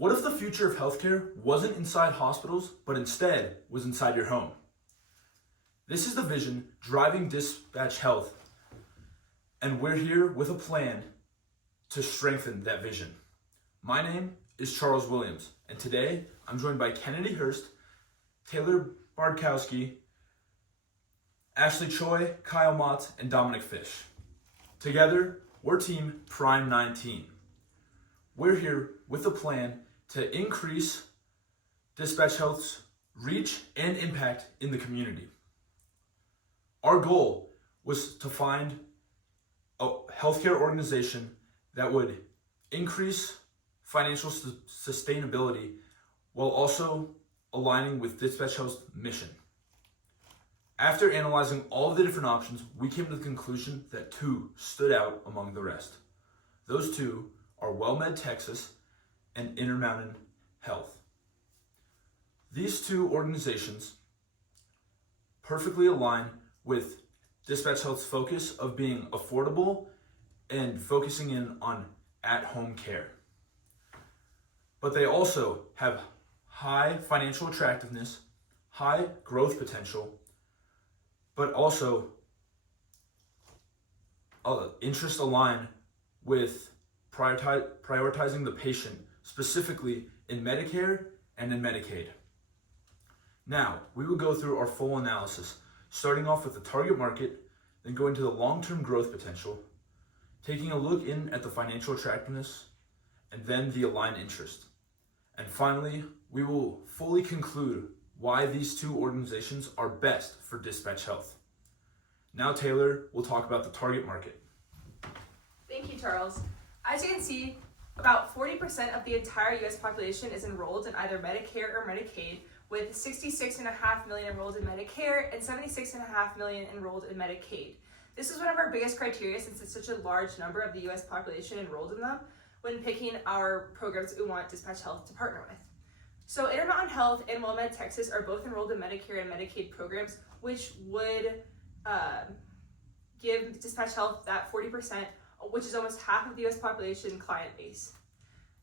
What if the future of healthcare wasn't inside hospitals, but instead was inside your home? This is the vision driving Dispatch Health, and we're here with a plan to strengthen that vision. My name is Charles Williams, and today I'm joined by Kennedy Hurst, Taylor Bardkowski, Ashley Choi, Kyle Mott, and Dominic Fish. Together, we're Team Prime 19. We're here with a plan to increase Dispatch Health's reach and impact in the community. Our goal was to find a healthcare organization that would increase financial sustainability while also aligning with Dispatch Health's mission. After analyzing all of the different options, we came to the conclusion that two stood out among the rest. Those two are WellMed Texas and Intermountain Health. These two organizations perfectly align with Dispatch Health's focus of being affordable and focusing in on at-home care. But they also have high financial attractiveness, high growth potential, but also interests align with prioritizing the patient, specifically in Medicare and in Medicaid. Now, we will go through our full analysis, starting off with the target market, then going to the long-term growth potential, taking a look in at the financial attractiveness, and then the aligned interest. And finally, we will fully conclude why these two organizations are best for Dispatch Health. Now Taylor will talk about the target market. Thank you, Charles. As you can see, about 40% of the entire U.S. population is enrolled in either Medicare or Medicaid, with 66.5 million enrolled in Medicare and 76.5 million enrolled in Medicaid. This is one of our biggest criteria since it's such a large number of the U.S. population enrolled in them when picking our programs that we want Dispatch Health to partner with. So Intermountain Health and WellMed Texas are both enrolled in Medicare and Medicaid programs, which would give Dispatch Health that 40%, which is almost half of the U.S. population client base.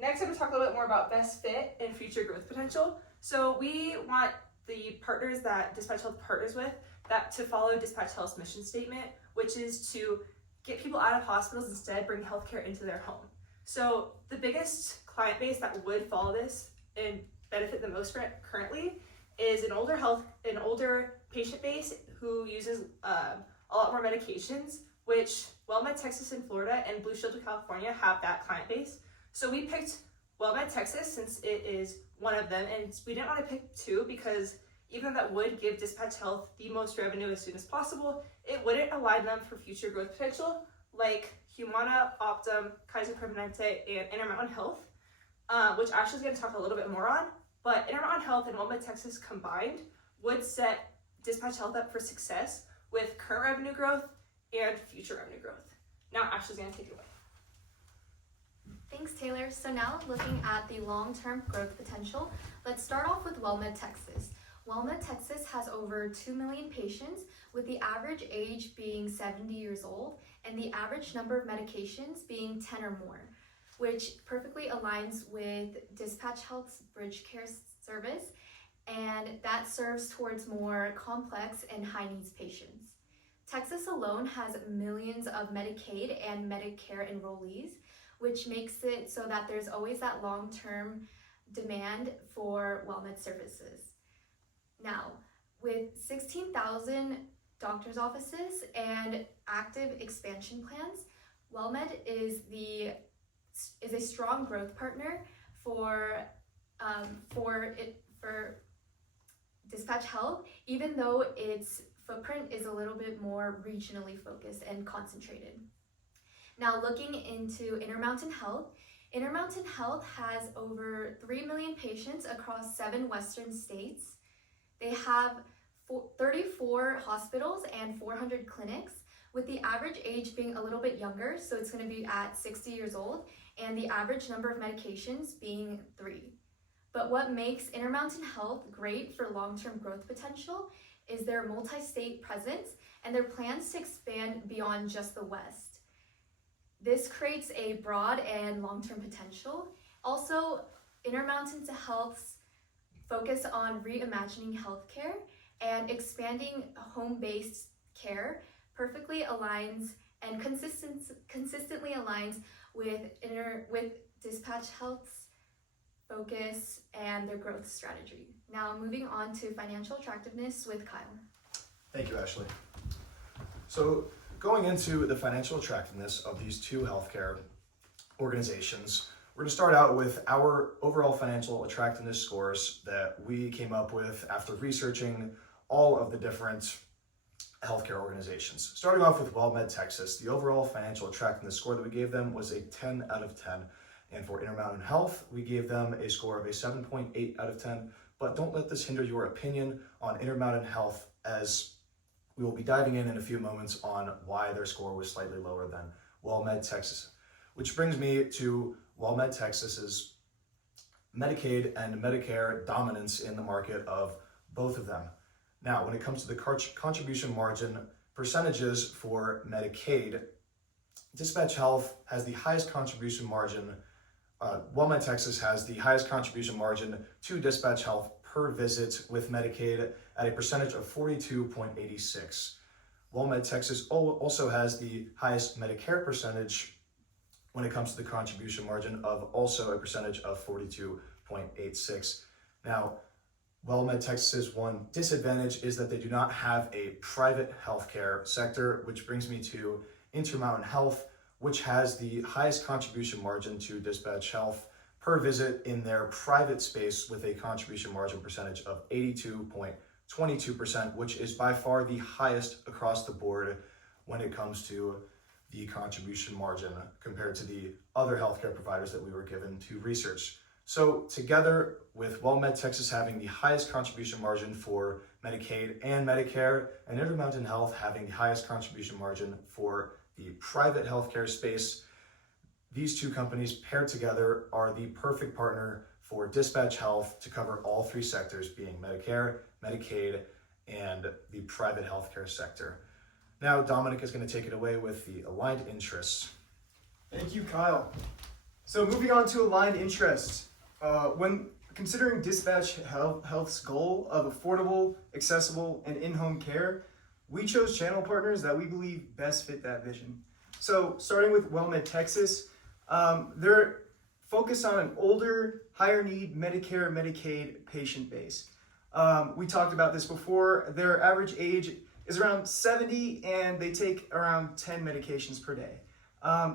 Next, I'm going to talk a little bit more about best fit and future growth potential. So we want the partners that Dispatch Health partners with that to follow Dispatch Health's mission statement, which is to get people out of hospitals, instead bring healthcare into their home. So the biggest client base that would follow this and benefit the most currently is an older patient base who uses a lot more medications, which WellMed Texas in Florida and Blue Shield of California have that client base. So we picked WellMed Texas since it is one of them, and we didn't want to pick two because even though that would give Dispatch Health the most revenue as soon as possible, it wouldn't align them for future growth potential like Humana, Optum, Kaiser Permanente, and Intermountain Health, which Ashley's going to talk a little bit more on. But Intermountain Health and WellMed Texas combined would set Dispatch Health up for success with current revenue growth and future revenue growth. Now Ashley's going to take it away. Thanks, Taylor. So now looking at the long-term growth potential, let's start off with WellMed Texas. WellMed Texas has over 2 million patients, with the average age being 70 years old and the average number of medications being 10 or more, which perfectly aligns with Dispatch Health's Bridge Care service, and that serves towards more complex and high-needs patients. Texas alone has millions of Medicaid and Medicare enrollees, which makes it so that there's always that long-term demand for WellMed services. Now, with 16,000 doctor's offices and active expansion plans, WellMed is a strong growth partner for Dispatch Health, even though its footprint is a little bit more regionally focused and concentrated. Now, looking into Intermountain Health, Intermountain Health has over 3 million patients across 7 western states. They have 34 hospitals and 400 clinics, with the average age being a little bit younger, so it's going to be at 60 years old, and the average number of medications being 3. But what makes Intermountain Health great for long-term growth potential is their multi-state presence and their plans to expand beyond just the West. This creates a broad and long-term potential. Also, Intermountain Health's focus on reimagining healthcare and expanding home-based care perfectly aligns and consistently aligns with Dispatch Health's focus and their growth strategy. Now moving on to financial attractiveness with Kyle. Thank you, Ashley. So going into the financial attractiveness of these two healthcare organizations, we're going to start out with our overall financial attractiveness scores that we came up with after researching all of the different healthcare organizations. Starting off with WellMed Texas, the overall financial attractiveness score that we gave them was a 10 out of 10. And for Intermountain Health, we gave them a score of a 7.8 out of 10. But don't let this hinder your opinion on Intermountain Health, as we will be diving in a few moments on why their score was slightly lower than WellMed Texas. Which brings me to WellMed Texas's Medicaid and Medicare dominance in the market of both of them. Now, when it comes to the contribution margin percentages for Medicaid, Dispatch Health has the highest contribution margin. WellMed Texas has the highest contribution margin to Dispatch Health per visit with Medicaid at a percentage of 42.86. WellMed Texas also has the highest Medicare percentage when it comes to the contribution margin of also a percentage of 42.86. Now, WellMed Texas's one disadvantage is that they do not have a private healthcare sector, which brings me to Intermountain Health, which has the highest contribution margin to Dispatch Health per visit in their private space with a contribution margin percentage of 82.22%, which is by far the highest across the board when it comes to the contribution margin compared to the other healthcare providers that we were given to research. So together with WellMed Texas having the highest contribution margin for Medicaid and Medicare, and Intermountain Health having the highest contribution margin for the private healthcare space, these two companies paired together are the perfect partner for Dispatch Health to cover all three sectors, being Medicare, Medicaid, and the private healthcare sector. Now, Dominic is going to take it away with the aligned interests. Thank you, Kyle. So moving on to aligned interests. When considering Dispatch Health's goal of affordable, accessible, and in-home care, we chose channel partners that we believe best fit that vision. So starting with WellMed Texas, they're focused on an older, higher need Medicare, Medicaid patient base. We talked about this before. Their average age is around 70 and they take around 10 medications per day.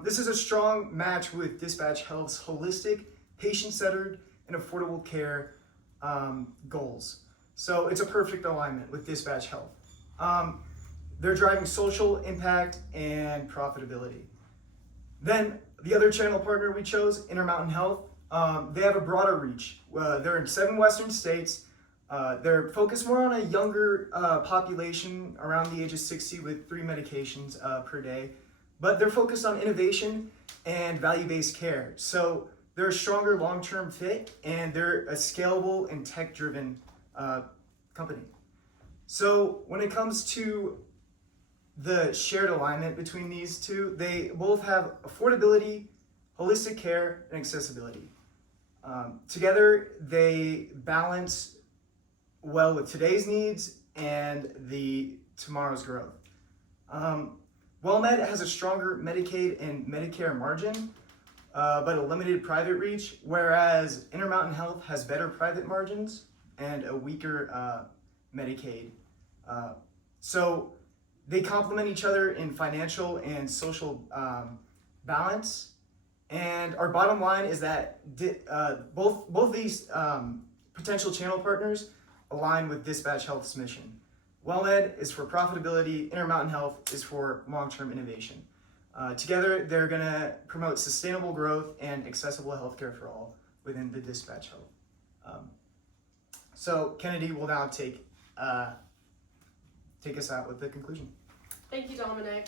This is a strong match with Dispatch Health's holistic, patient-centered, and affordable care goals. So it's a perfect alignment with Dispatch Health. They're driving social impact and profitability. Then the other channel partner we chose, Intermountain Health, they have a broader reach. They're in 7 Western states. They're focused more on a younger population around the age of 60 with 3 medications per day. But they're focused on innovation and value-based care. So they're a stronger long-term fit and they're a scalable and tech-driven company. So when it comes to the shared alignment between these two, they both have affordability, holistic care, and accessibility. Together, they balance well with today's needs and tomorrow's growth. WellMed has a stronger Medicaid and Medicare margin, but a limited private reach, whereas Intermountain Health has better private margins and a weaker Medicaid. So they complement each other in financial and social balance. And our bottom line is that both these potential channel partners align with Dispatch Health's mission. WellMed is for profitability, Intermountain Health is for long-term innovation. Together, they're going to promote sustainable growth and accessible healthcare for all within the Dispatch Health. So Kennedy will now take us out with the conclusion. Thank you, Dominic.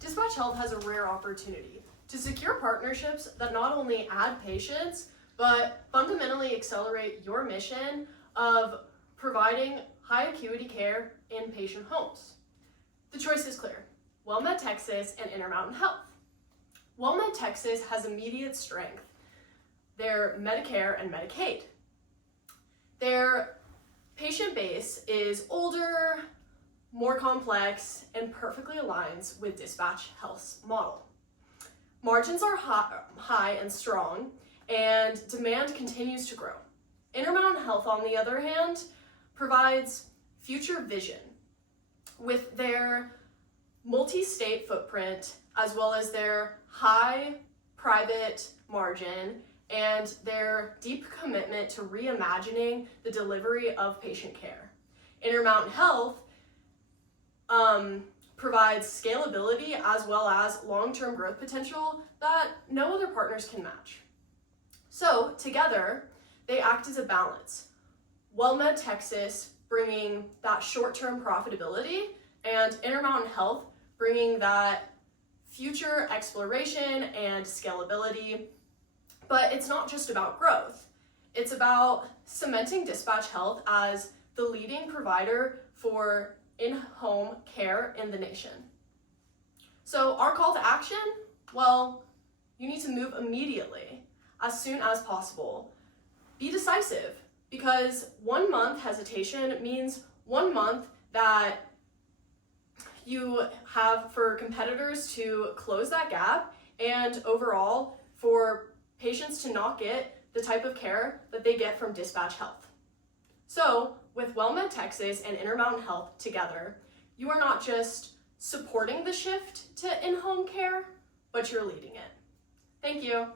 Dispatch Health has a rare opportunity to secure partnerships that not only add patients, but fundamentally accelerate your mission of providing high acuity care in patient homes. The choice is clear: WellMed Texas and Intermountain Health. WellMed Texas has immediate strength their Medicare and Medicaid. Their patient base is older, more complex, and perfectly aligns with Dispatch Health's model. Margins are high and strong, and demand continues to grow. Intermountain Health, on the other hand, provides future vision with their multi-state footprint, as well as their high private margin and their deep commitment to reimagining the delivery of patient care. Intermountain Health provides scalability as well as long-term growth potential that no other partners can match. So together, they act as a balance. WellMed Texas bringing that short-term profitability, and Intermountain Health bringing that future exploration and scalability. But it's not just about growth. It's about cementing Dispatch Health as the leading provider for in-home care in the nation. So our call to action, well, you need to move immediately, as soon as possible. Be decisive, because 1 month hesitation means 1 month that you have for competitors to close that gap, and overall for patients to not get the type of care that they get from Dispatch Health. So with WellMed Texas and Intermountain Health together, you are not just supporting the shift to in-home care, but you're leading it. Thank you.